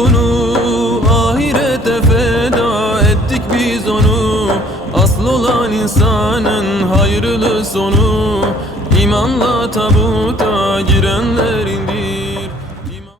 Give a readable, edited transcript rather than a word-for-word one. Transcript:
onu, ahirete feda ettik biz onu. Asıl olan insanın hayırlı sonu, İmanla tabuta girenler indi.